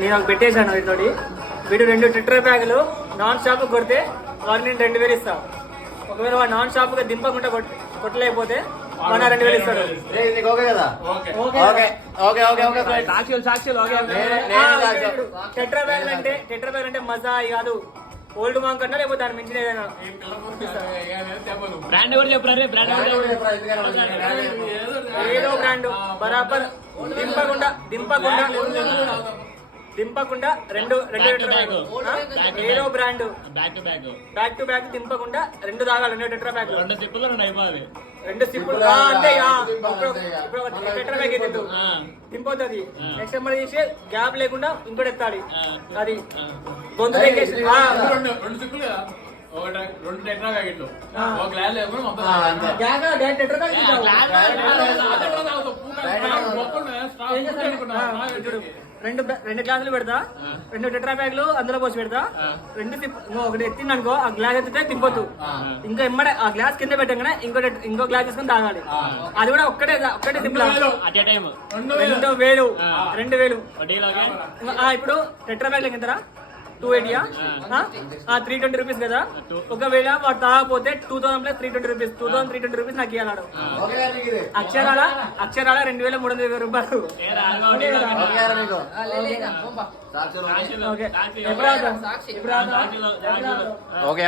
నేను ఒక పెట్టేశాను వీటితోటి. వీడు 2 టెట్రా ప్యాకులు నాన్ స్టాప్ కొడితే వాడిని నేను 2000 ఇస్తా. ఒకవేళ వాడు నాన్ స్టాప్ గా దింపకుండా కొట్టలేకపోతే మన 2000 ఇస్తాడు. టెట్రా ప్యాక్ అంటే మజా కాదు, ఓల్డ్ మాంక్ అన్నా లేకపోతే దాని మించిన ఏదైనా ఏదో బ్రాండ్ బరాబర్ దింపకుండా రెండు ఏదో బ్రాండ్ బ్యాక్ టు బ్యాక్ దింపకుండా 2 తాగాలి. 2 టెట్రా ప్యాక్ 2 సిప్పులు అంతే. ఇప్పుడు టెట్రా ప్యాక్ అయితే దింపవుతుంది. నెక్స్ట్ టైం తీసి గ్యాప్ లేకుండా ఇంకోటి ఎత్తాలి. అది గొంతు రెండు గ్లాసులు పెడతా, 2 టెట్రా ప్యాక్లు అందులో పోసి పెడతా. 2 ఒకటి ఎత్తింది అనుకో, ఆ గ్లాస్ ఎత్తితే తిప్పొద్దు. ఇంకా ఎమ్మడే ఆ గ్లాస్ కింద పెట్టగానే ఇంకో గ్లాస్ తీసుకొని తాగాలి. అది కూడా ఒక్కటే తిప్పలా. 2000 ఇప్పుడు టెట్రా ప్యాక్లు ఎంతరా? 280 320 రూపీస్ కదా. ఒకవేళ వాడు తాగకపోతే 2000 ప్లస్ 320 రూపీస్, 2320 రూపీస్ నాకు ఇవ్వాడు. అక్షరాల 2320 రూపాయలు. ఓకే